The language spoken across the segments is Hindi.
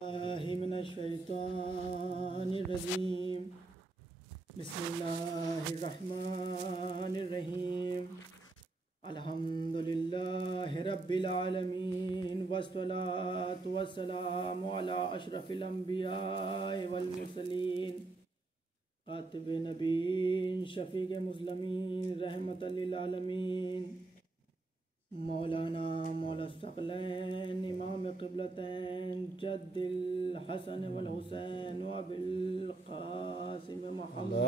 मिनश्शैतानिर्रजीम बिस्मिल्लाहिर्रहमानिर्रहीम अल्हम्दुलिल्लाहि रब्बिल आलमीन वस्सलातु वस्सलामु अला अशरफिल अंबिया'i वल मुरसलीन कातिबे नबीन शफीक़े मुस्लिमीन रहमतल लिल आलमीन मौलाना मौलासक़लैन इमाम क़िबलतैन जद्दिल हसन वल हुसैन व अबिल क़ासिम मुहम्मद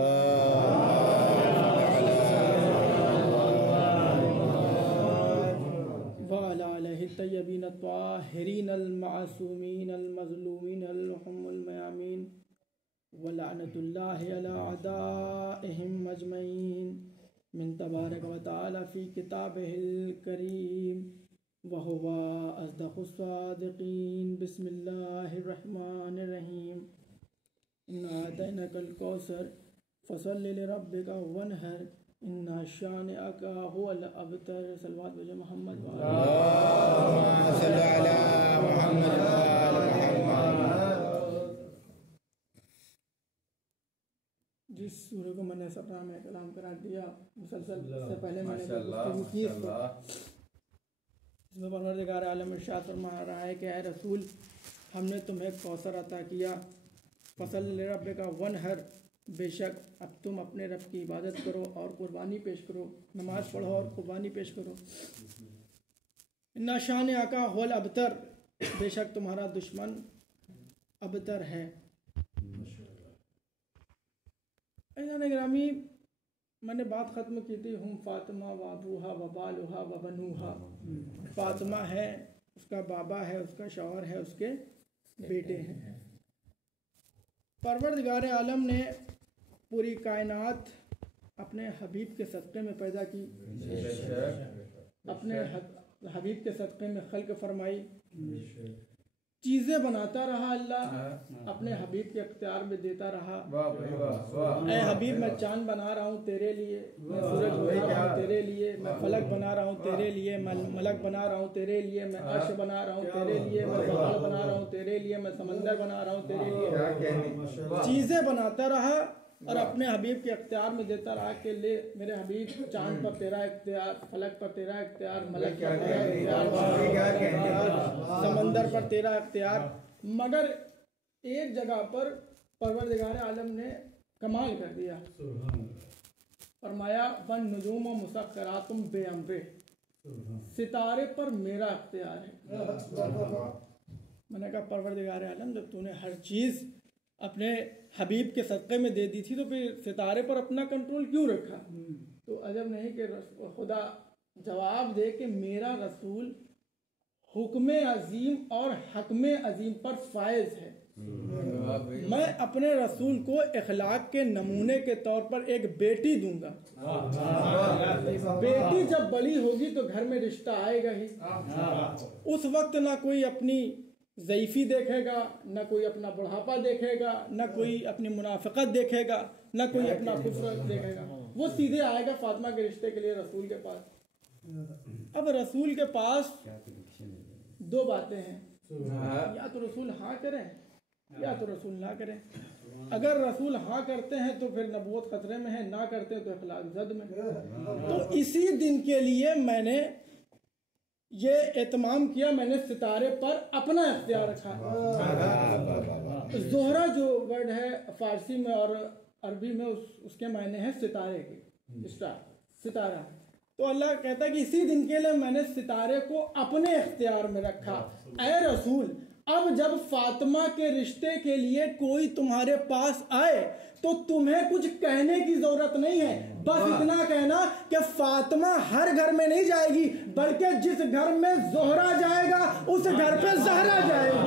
व अला आलिहि तय्यबीन अत्ताहिरीन अल मासूमीन अल मज़लूमीन अल हुम्मुल मयामीन व लअनतुल्लाहि अला अदाइहिम अजमईन मिन तबारक व तआला फ़ी किताबिहिल करीम व हुवा अस्दक़ुस सादिक़ीन बिस्मिल्लाहिर रहमानिर रहीम इन्ना अतैनाकल कौसर फ़सल्लि लिरब्बिका वन्हर इन्ना शानिअका हुवल अबतर। सल्लल्लाहु अलैहि मोहम्मद सल्लल्लाहु अला मुहम्मद व आले मुहम्मद। जिस सूर्य को मैंने सपना में कलाम करा दिया मुसलसल से पहले मैंने गुफ्तगू की इसमें परवरदिगार आलम इरशाद फरमा रहा है कि ऐ रसूल हमने तुम्हें कौसर अता किया, फसल रब का वनहर बेशक अब तुम अपने रब की इबादत करो और कुर्बानी पेश करो, नमाज पढ़ो और कुर्बानी पेश करो। इन्ना शान आका होल अबतर, बेशक तुम्हारा दुश्मन अबतर है। ग्रामी मैंने बात ख़त्म की थी हम फातिमा व अबूहा व बालुहा व बनूहा। फातिमा है, उसका बाबा है, उसका शौहर है, उसके बेटे हैं। परवरदिगार आलम ने पूरी कायनात अपने हबीब के सदक़े में पैदा की, अपने हबीब के सदक़े में खल्क़ फरमाई, चीज़ें बनाता रहा अल्लाह, अपने हबीब के अख्तियार में देता रहा। ऐ हबीब मैं चाँद बना रहा हूँ तेरे लिए, मैं सूरज बना रहा हूँ तेरे लिए, मैं फलक बना रहा हूँ तेरे लिए, मैं मलक बना रहा हूँ तेरे लिए, मैं अर्श बना रहा हूँ तेरे लिए, मैं पहाड़ बना रहा हूँ तेरे लिए, मैं समंदर बना रहा हूँ तेरे लिए। चीज़ें बनाता रहा और अपने हबीब के अख्तियार में देता रहा कि ले मेरे हबीब, चाँद पर तेरा इख्तियार, फलक पर तेरा इख्तियार, मलक पर तेरा इख्तियार, समंदर पर तेरा इख्तियार। मगर एक जगह पर परवरदिगार आलम ने कमाल कर दिया, फरमाया वन नुजूम मुसख्खरातुम बेअम्रे, सितारे पर मेरा इख्तियार है। मैंने कहा परवरदिगार आलम जब तूने हर चीज़ अपने हबीब के सदक़े में दे दी थी तो फिर सितारे पर अपना कंट्रोल क्यों रखा? तो अजब नहीं कि खुदा जवाब दे कि मेरा रसूल हुक्म अजीम और हकम अजीम पर फायज है। मैं अपने रसूल को इखलाक के नमूने के तौर पर एक बेटी दूंगा। बेटी जब बड़ी होगी तो घर में रिश्ता आएगा ही। उस वक्त ना कोई अपनी ज़ईफ़ी देखेगा, न कोई अपना बुढ़ापा देखेगा, न कोई अपनी मुनाफ़िक़त देखेगा, न कोई अपना कुफ्र देखेगा। वो सीधे आएगा फातिमा के रिश्ते के लिए रसूल के पास। अब रसूल के पास दो बातें हैं, या तो रसूल हाँ करें या तो रसूल ना करें। अगर रसूल हाँ करते हैं तो फिर नबूवत खतरे में है, ना करते हैं तो इखलाक ज़द में। तो इसी दिन के लिए मैंने ये एहतमाम किया, मैंने सितारे पर अपना इख्तियार रखा। ज़ोहरा जो वर्ड है फारसी में और अरबी में उसके मायने हैं सितारे के, स्टार, सितारा। तो अल्लाह कहता है कि इसी दिन के लिए मैंने सितारे को अपने इख्तियार में रखा। ऐ रसूल अब जब फातिमा के रिश्ते के लिए कोई तुम्हारे पास आए तो तुम्हें कुछ कहने की जरूरत नहीं है, बस इतना कहना कि फातिमा हर घर में नहीं जाएगी, बल्कि जिस घर में ज़ोहरा जाएगा उस घर पे ज़हरा जाएगी।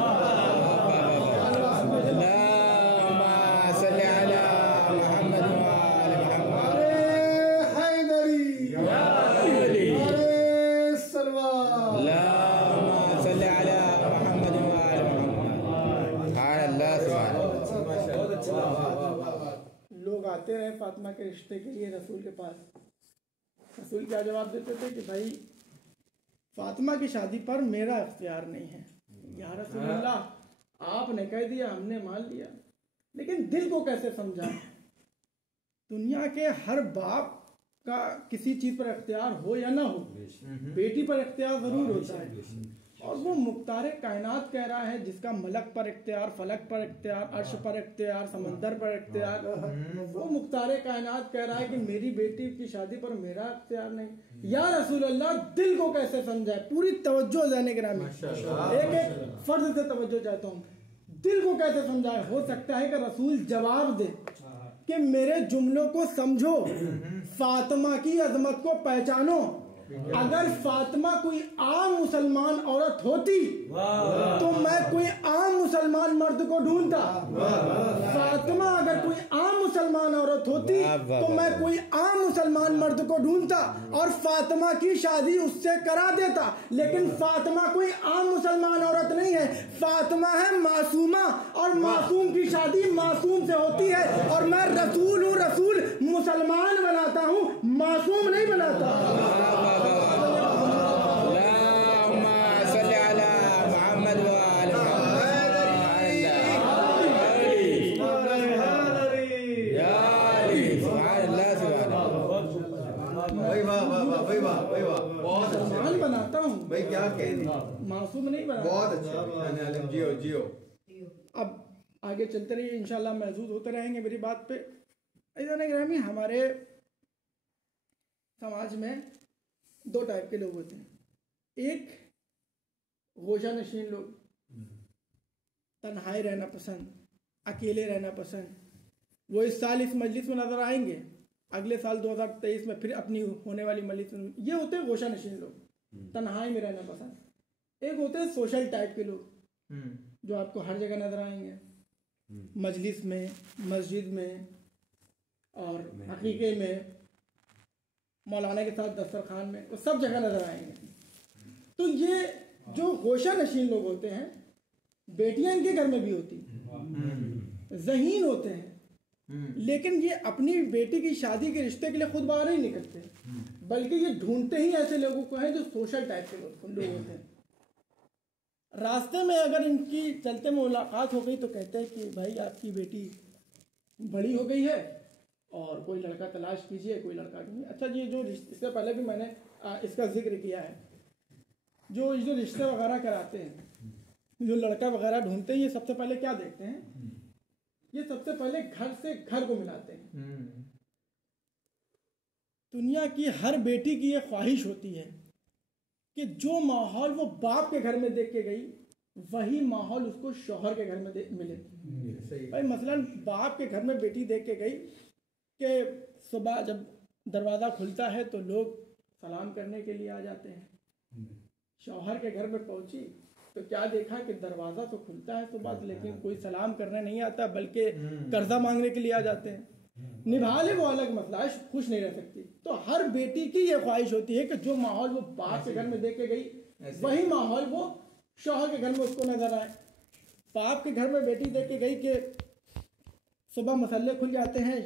लोग आते रहे फातिमा के रिश्ते के लिए रसूल के पास। रसूल क्या जवाब देते थे कि भाई फातिमा की शादी पर मेरा इख्तियार नहीं है। या रसूलल्लाह, आप आपने कह दिया, हमने मान लिया, लेकिन दिल को कैसे समझा? दुनिया के हर बाप का किसी चीज पर इख्तियार हो या ना हो, बेटी पर इख्तियार जरूर होता है। और वो मुख्तार कायनात कह रहा है, जिसका मलक पर इख्तियार, फलक पर इख्तियार, अर्श पर इख्तियार, समंदर पर इख्तियार, वो मुख्तार कायनात कह रहा है कि मेरी बेटी की शादी पर मेरा इख्तियार नहीं। या रसूल अल्लाह, दिल को कैसे समझाए? पूरी तवज्जो जाने गिरामी, एक एक फर्ज से तवज्जो चाहता हूँ। दिल को कैसे समझाए? हो सकता है कि रसूल जवाब दे कि मेरे जुमलों को समझो, फातिमा की अजमत को पहचानो। अगर फातिमा कोई आम मुसलमान औरत होती तो मैं कोई आम मुसलमान मर्द को ढूंढता। फातिमा अगर कोई आम मुसलमान औरत होती तो मैं कोई आम मुसलमान मर्द को ढूंढता और फातिमा की शादी उससे करा देता। लेकिन फातिमा कोई आम मुसलमान औरत नहीं है, फातिमा है मासूमा, और मासूम की शादी मासूम से होती है। और मैं रसूल हूँ, रसूल मुसलमान बनाता हूँ, मासूम नहीं बनाता। मुसलमान बनाता हूँ भाई, क्या कह रही, मासूम नहीं बनाता। बहुत अच्छा, जियो जियो। अब आगे चलते रहिए, इंशाल्लाह महसूस होते रहेंगे मेरी बात पे। ग्रामी, हमारे समाज में दो टाइप के लोग होते हैं। एक गोशा नशीन लोग, तन्हाई रहना पसंद, अकेले रहना पसंद। वो इस साल इस मजलिस में नजर आएंगे, अगले साल 2023 में फिर अपनी होने वाली मजलिस में। ये होते हैं गोशा नशीन लोग, तन्हाई में रहना पसंद। एक होते हैं सोशल टाइप के लोग, जो आपको हर जगह नजर आएंगे, मजलिस में, मस्जिद में और हकीके में, मौलाना के साथ दस्तरखान में, वो सब जगह नजर आएंगे। तो ये जो गोशा नशीन लोग होते हैं, बेटियां इनके घर में भी होती हैं, ज़हीन होते हैं, लेकिन ये अपनी बेटी की शादी के रिश्ते के लिए खुद बाहर नहीं निकलते, बल्कि ये ढूंढते ही ऐसे लोगों को हैं जो सोशल टाइप के लोग होते हैं। रास्ते में अगर इनकी चलते में मुलाकात हो गई तो कहते हैं कि भाई आपकी बेटी बड़ी हो गई है और कोई लड़का तलाश कीजिए, कोई लड़का नहीं। अच्छा जी, जो इससे पहले भी मैंने इसका जिक्र किया है, जो रिश्ते वगैरह कराते हैं, जो लड़का वगैरह ढूंढते हैं, ये सबसे पहले क्या देखते हैं? ये सबसे पहले घर से घर को मिलाते हैं। दुनिया की हर बेटी की ये ख्वाहिश होती है कि जो माहौल वो बाप के घर में देख के गई, वही माहौल उसको शौहर के घर में मिले। भाई मसलन बाप के घर में बेटी देख के गई कि सुबह जब दरवाज़ा खुलता है तो लोग सलाम करने के लिए आ जाते हैं। शौहर के घर में पहुंची तो क्या देखा कि दरवाज़ा तो खुलता है सुबह, लेकिन कोई सलाम करने नहीं आता, बल्कि कर्जा मांगने के लिए आ जाते हैं। निभा ले वो अलग मसला है, खुश नहीं रह सकती। तो हर बेटी की ये ख्वाहिश होती है कि जो माहौल वो बाप के घर में देख के गई, वही माहौल वो शौहर के घर में उसको नजर आए। बाप के घर में बेटी देख के गई कि सुबह मसल्ले खुल जाते हैं,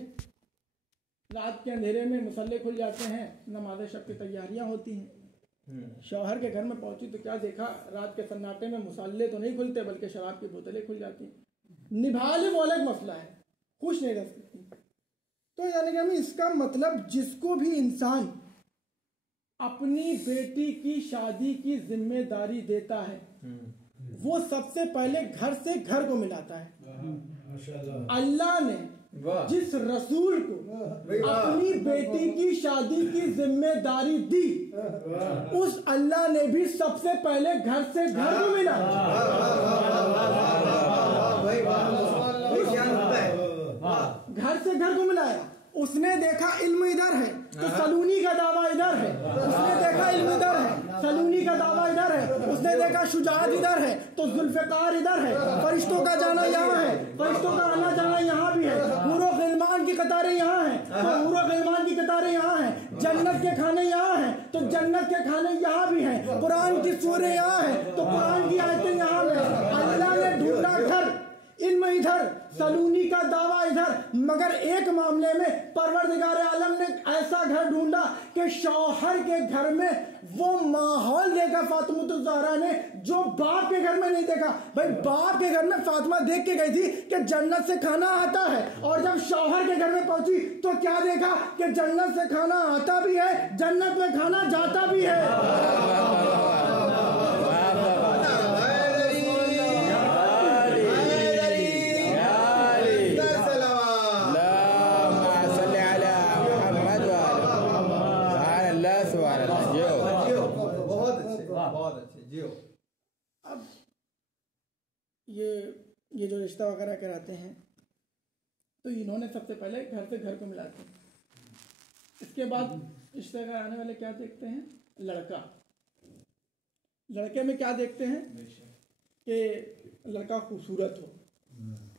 रात के अंधेरे में मसल्ले खुल जाते हैं, नमाज शब की तैयारियां होती हैं। शौहर के घर में पहुंची तो क्या देखा, रात के सन्नाटे में मसल्ले तो नहीं खुलते, बल्कि शराब की बोतलें खुल जाती हैं। निभा ले वो अलग मसला है, खुश नहीं रह सकती। तो यानी कि इसका मतलब जिसको भी इंसान अपनी बेटी की शादी की जिम्मेदारी देता है, वो सबसे पहले घर से घर को मिलाता है। अल्लाह ने जिस रसूल को अपनी बेटी की शादी की जिम्मेदारी दी, उस अल्लाह ने भी सबसे पहले घर से घर को मिलाया। घर से घर को मिलाया। उसने देखा इल्म इधर है तो सलूनी का दावा इधर है, उसने देखा इल्म इधर है, सलूनी का दावा इधर है, उसने देखा शुजाअत इधर है तो जुल्फ़िकार इधर है, फरिश्तों का जाना यहाँ है, फरिश्तों का आना जाना यहाँ भी है, हूरो गिलमान की कतारें यहाँ हैं तो हूरो गिलमान की कतारें यहाँ हैं, जन्नत के खाने यहाँ हैं तो जन्नत के खाने यहाँ भी हैं, कुरान की सूरें यहाँ हैं तो कुरान की आयतें यहाँ हैं। अल्लाह ने ढूंढा घर, इल्म इधर उधर, सलूनी का दावा इधर, मगर एक मामले में परवरदिगार आलम ने ऐसा घर ढूंढा कि शौहर के घर में वो माहौल देखा फातिमा ज़हरा ने जो बाप के घर में नहीं देखा। भाई बाप के घर में फातिमा देख के गई थी कि जन्नत से खाना आता है, और जब शौहर के घर में पहुंची तो क्या देखा कि जन्नत से खाना आता भी है, जन्नत में खाना जाता भी है। अब ये जो रिश्ता वगैरह कराते हैं तो इन्होंने सबसे पहले घर से घर को मिलाते हैं। इसके बाद रिश्ते कराने वाले क्या देखते हैं? लड़का। लड़के में क्या देखते हैं कि लड़का खूबसूरत हो।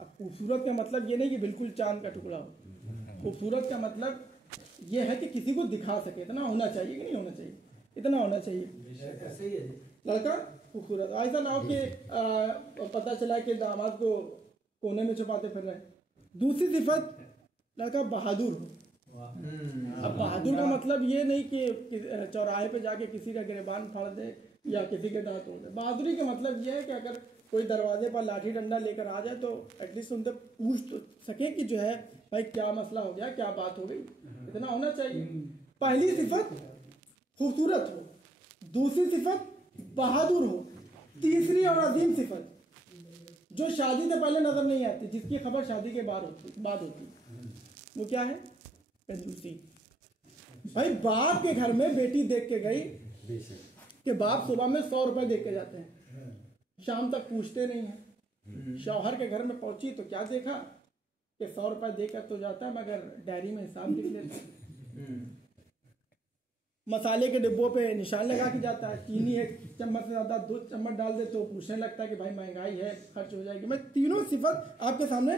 अब खूबसूरत का मतलब ये नहीं कि बिल्कुल चांद का टुकड़ा हो। खूबसूरत का मतलब ये है कि किसी को दिखा सके, इतना होना चाहिए कि नहीं होना चाहिए, इतना होना चाहिए लड़का खूबसूरत। ऐसा ना हो कि पता चला कि दामाद को कोने में छुपाते फिर रहे। दूसरी सिफत, लड़का बहादुर हो। अब बहादुर का मतलब ये नहीं कि चौराहे पे जाके किसी का गिरेबान फाड़ दे या किसी के दांत तोड़ दे। बहादुरी का मतलब ये है कि अगर कोई दरवाजे पर लाठी डंडा लेकर आ जाए तो एटलीस्ट उनसे पूछ तो सके कि जो है भाई क्या मसला हो गया, क्या बात हो गई, इतना होना चाहिए। पहली सिफत खूबसूरत हो, दूसरी सिफत बहादुर हो, तीसरी और अजीम सिफत जो शादी से पहले नजर नहीं आती, जिसकी खबर शादी के बाद होती, वो क्या है? कंजूसी। भाई बाप के घर में बेटी देख के गई कि बाप सुबह में 100 रुपए देख के जाते हैं, शाम तक पूछते नहीं है। शौहर के घर में पहुंची तो क्या देखा कि 100 रुपए देकर तो जाता है मगर डायरी में हिसाब लिख लेता है। मसाले के डिब्बों पे निशान लगा के जाता है। चीनी 1 चम्मच से ज़्यादा 2 चम्मच डाल दे तो पूछने लगता है कि भाई महंगाई है, खर्च हो जाएगी। मैं तीनों सिफत आपके सामने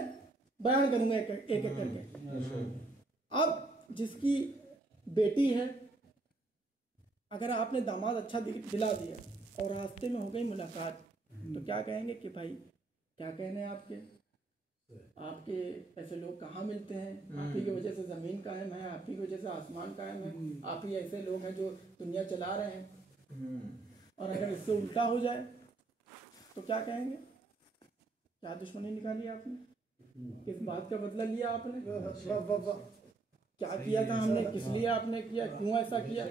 बयान करूंगा एक एक करके। अब जिसकी बेटी है, अगर आपने दामाद अच्छा दिला दिया और रास्ते में हो गई मुलाकात तो क्या कहेंगे कि भाई क्या कहने आपके ऐसे लोग कहाँ मिलते हैं? आप ही की वजह से ज़मीन कायम है, आप ही की वजह से आसमान कायम है, आप ही ऐसे लोग हैं जो दुनिया चला रहे हैं। और अगर इससे उल्टा हो जाए तो क्या कहेंगे? क्या दुश्मनी निकाली आपने, किस बात का बदला लिया आपने, क्या किया था हमने, किस लिए आपने किया, क्यों ऐसा किया?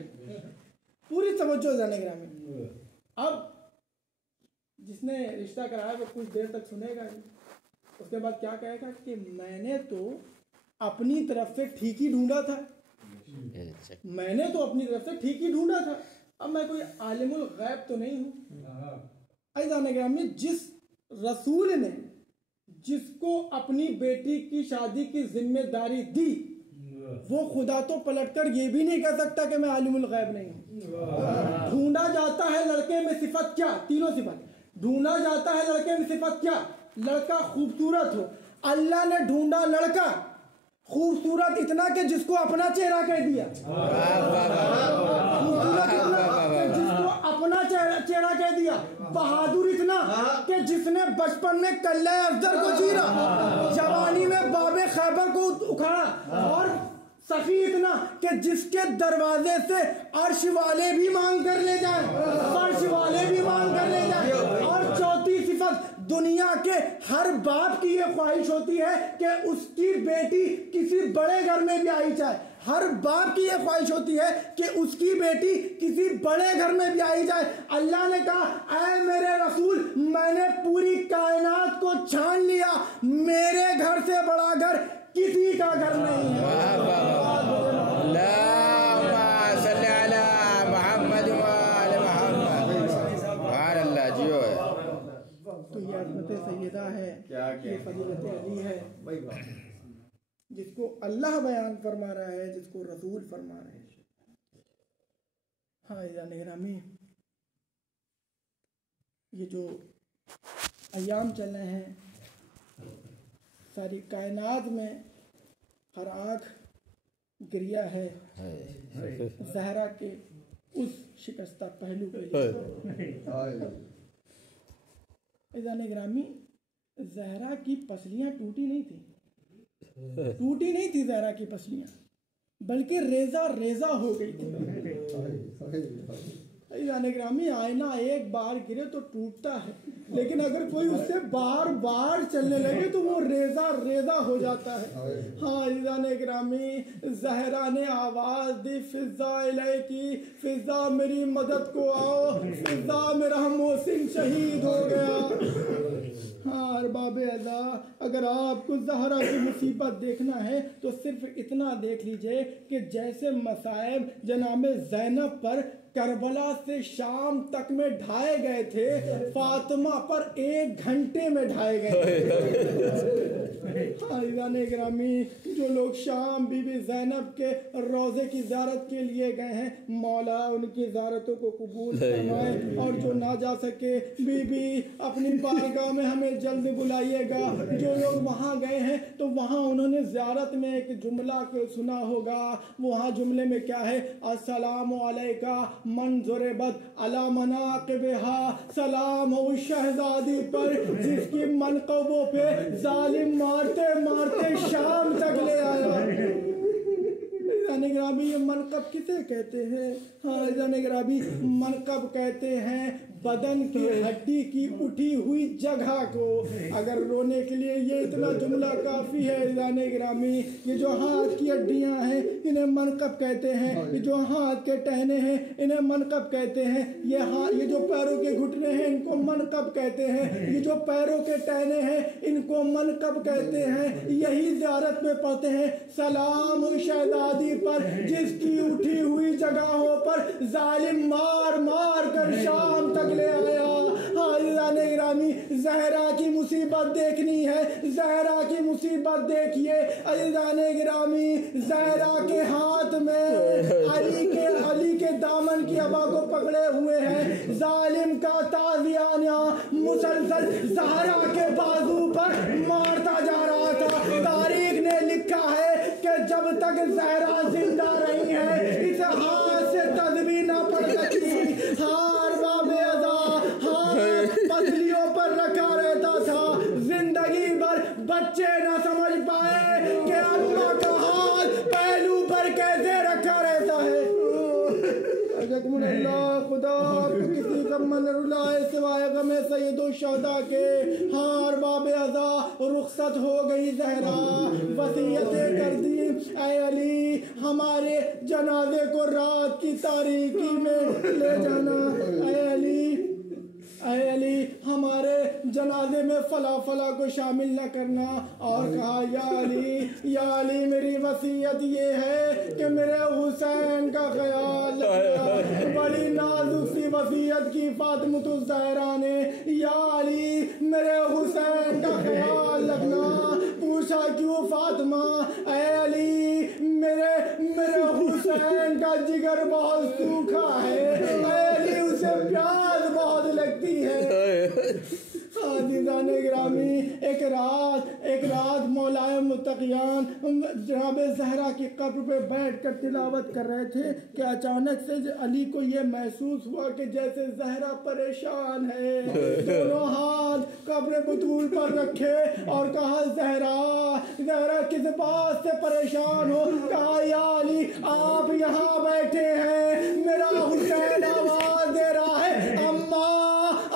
पूरी तवज्जो जाने ग्रामीण। अब जिसने रिश्ता कराया वो कुछ देर तक सुनेगा ही, उसके बाद क्या कहेगा कि मैंने तो अपनी तरफ से ठीक ही ढूंढा था, मैंने तो अपनी तरफ से ठीक ही ढूंढा था, अब मैं कोई आलिमुल गैब तो नहीं हूँ। ऐसा ग्रामीण, जिस रसूल ने जिसको अपनी बेटी की शादी की जिम्मेदारी दी वो खुदा तो पलटकर ये भी नहीं कह सकता कि मैं आलिमुल गैब नहीं हूँ। ढूंढा जाता है लड़के में सिफत क्या? तीनों सिफत ढूंढा जाता है लड़के में। सिफत क्या? लड़का खूबसूरत हो। अल्लाह ने ढूंढा लड़का खूबसूरत इतना कि जिसको अपना चेहरा कह दिया, खूबसूरत इतना कि जिसको अपना चेहरा कह दिया, बहादुर इतना कि जिसने बचपन में कल्ले अफजल को चीरा, जवानी में बाबे खैबर को उखाड़ा, और सखी इतना कि जिसके दरवाजे से अर्श वाले भी मांग कर ले जाएं, फर्श वाले भी मांग कर ले जाएं। और चौथी सिफत, दुनिया के हर बाप की ये ख्वाहिश होती है कि उसकी बेटी किसी बड़े घर में भी आई जाए। हर बाप की ये ख्वाहिश होती है कि उसकी बेटी किसी बड़े घर में भी आई जाए। अल्लाह ने कहा, ऐ मेरे रसूल, मैंने पूरी कायनात को छान लिया, मेरे घर से बड़ा घर किसी का घर नहीं है। तो ये अज़मत सैयदा है, ये फजीलत अली है, जिसको अल्लाह बयान फरमा रहा है, जिसको रसूल फरमा रहे हैं। हाँ या निगरामी, ये जो अयाम चल रहे हैं, सारी कायनात में हर आँख गिरिया है ज़हरा के उस शिकस्ता पहलू के लिए। निगरामी, जहरा की पसलियां टूटी नहीं थी जहरा की पसलियां, बल्कि रेजा रेजा हो गई थी। यानी ग्रामी, आईना एक बार गिरे तो टूटता है, लेकिन अगर कोई उससे बार बार चलने लगे तो वो रेजा रेजा हो जाता है। हाँ यानी ग्रामी, जहरा ने आवाज दी, फिजा इलैकी, फिजा मेरी मदद को आओ, फिजा मेरा मोहसिन शहीद हो गया। हाँ अरबाबे अज़ा, अगर आपको ज़हरा की मुसीबत देखना है तो सिर्फ इतना देख लीजिए कि जैसे मसाइब जनाब ज़ैनब पर करबला से शाम तक में ढाए गए थे, फातिमा पर 1 घंटे में ढाए गए। हाँ ग्रामी, जो लोग शाम बीबी ज़ैनब के रोज़े की ज़ियारत के लिए गए हैं, मौला उनकी ज़ियारतों को कबूल फरमाए, और जो ना जा सके बीबी अपनी बारगाह में हमें जल्द बुलाइएगा। जो लोग वहाँ गए हैं तो वहाँ उन्होंने ज़ियारत में एक जुमला को सुना होगा। वहाँ जुमले में क्या है? अस्सलामु अलैका मन ज़ुरबत अला मनाक़िबिहा, सलाम उस शहज़ादी पर जिसकी मनक़बों पे जालिम मारते मारते शाम तक ले आया। ग्रामी, ये मनकब किसे कहते हैं? हाँ ग्रामी, मनकब कहते हैं बदन की हड्डी की उठी हुई जगह को। अगर रोने के लिए ये इतना जुमला काफ़ी है जाने ग्रामी। ये जो हाथ की हड्डियां हैं इन्हें मनकब कहते हैं, ये जो हाथ के टहने हैं इन्हें मनकब कहते हैं, ये जो पैरों के घुटने हैं इनको मनकब कहते हैं, ये जो पैरों के टहने हैं इनको मनकब कहते हैं। यही ज़ियारत में पढ़ते हैं, सलाम उस शहज़ादी पर जिसकी उठी हुई जगहों पर जालिम मार मार कर शाम तक ले आया। हाज़िराने ग्रामी, ज़हरा की मुसीबत देखनी है, ज़हरा की मुसीबत देखिए। अज़ीज़ाने ग्रामी, ज़हरा के हाथ में अली के दामन की हवा को पकड़े हुए हैं। जालिम का ताज़ियाना मुसलसल ज़हरा के बाजू पर मारता जा रहा था। तारीख ने लिखा है कि जब तक ज़हरा जिंदा रही है इस हाथ से तस्बीह ना पड़ सकती। हार बाबे अज़ा, हाथ पसलियों पर रखा रहता था। जिंदगी भर बच्चे ना समझ पाए कि अम्मा का हाथ पहलू पर कैसे रखा रहता है। खुदा किसी का मन रुलाए सिवाय गमे सैयदो शहदा के। हार बाबे अज़ा, रुखसत हो गई ज़हरा, वसीयतें कर दी, ऐ अली हमारे जनाजे को रात की तारीकी में ले जाना। ऐ अली हमारे जनाजे में फला फला को शामिल न करना। और कहा, या अली मेरी वसीयत ये है कि मेरे हुसैन का ख्याल रखना। बड़ी नाजुक सी वसीयत की फातिमा ज़हरा ने, या अली मेरे हुसैन का ख्याल रखना। पूछा, क्यों फातिमा? ऐ अली मेरे हुसैन का जिगर बहुत सूखा है, ऐ अली उसे प्यास बहुत लगती है। ग्रामी, एक रात मौलाए मुत्तकियान जनाब ज़हरा की कब्र पे बैठ कर तिलावत कर रहे थे कि अचानक से अली को ये महसूस हुआ कि जैसे ज़हरा परेशान है। दोनों हाथ कब्र बतूल पर रखे और कहा, ज़हरा किस बात से परेशान हो? कहा, या अली आप यहाँ बैठे हैं, मेरा हुसैन आवाज दे रहा है, अम्मा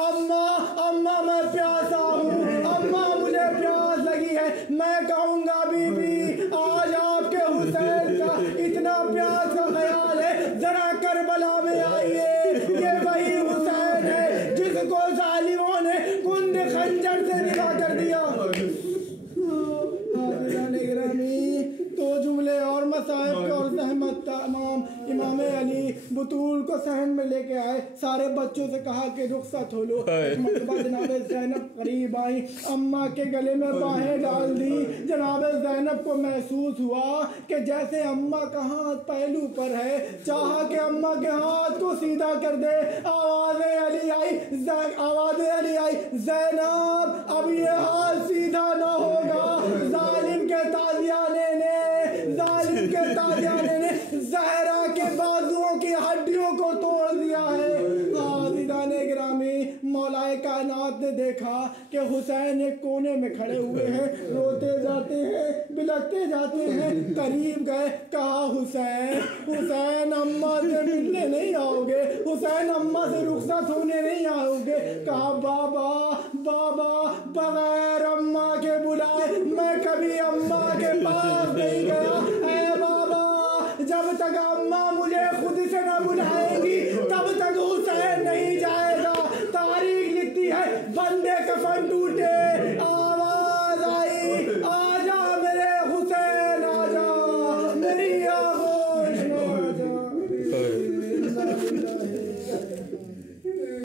अम्मा अम्मा मैं प्यासा हूँ, अम्मा मुझे प्यास लगी है। मैं कहूँगा बीबी आज आपके हुसैन का इतना प्यास का ख्याल है, जरा करबला में आइए। ये वही हुसैन है जिसको जालिमों ने कुंद खंजर से निकाह कर दिया। तो जुमले और मसाइब के और सहमत तमाम इमाम अली बतूल को सहन में लेके आए। सारे बच्चों से कहा कि रुखसत हो लो। जनाब ज़ैनब करीब आई, अम्मा के गले में बाहें डाल दी। जनाब ज़ैनब को महसूस हुआ कि जैसे अम्मा का हाथ पहलू पर है, चाहा कि अम्मा के हाथ को सीधा कर दे। आवाज़ अली आई, ज़ैनब अब ये हाथ सीधा ना होगा। जालिम के ताज़ियाने ने ज़हरा के बाजुओं की हड्डियों को तोड़ दिया है। ग्रामी, मौलाए कायनात ने देखा कि हुसैन एक कोने में खड़े हुए हैं, रोते जाते हैं, बिलखते जाते हैं। करीब गए, कहा हुसैन, हुसैन अम्मा से मिलने नहीं आओगे, हुसैन अम्मा से रुखसत होने नहीं आओगे। कहा बाबा बाबा, बगैर अम्मा के बुलाए मैं कभी अम्मा के पास नहीं गया। ऐ बाबा, जब तक अम्मा मुझे खुद से न बुलाएगी तब तक हुसैन नहीं जाएगा। तारीख लिखती है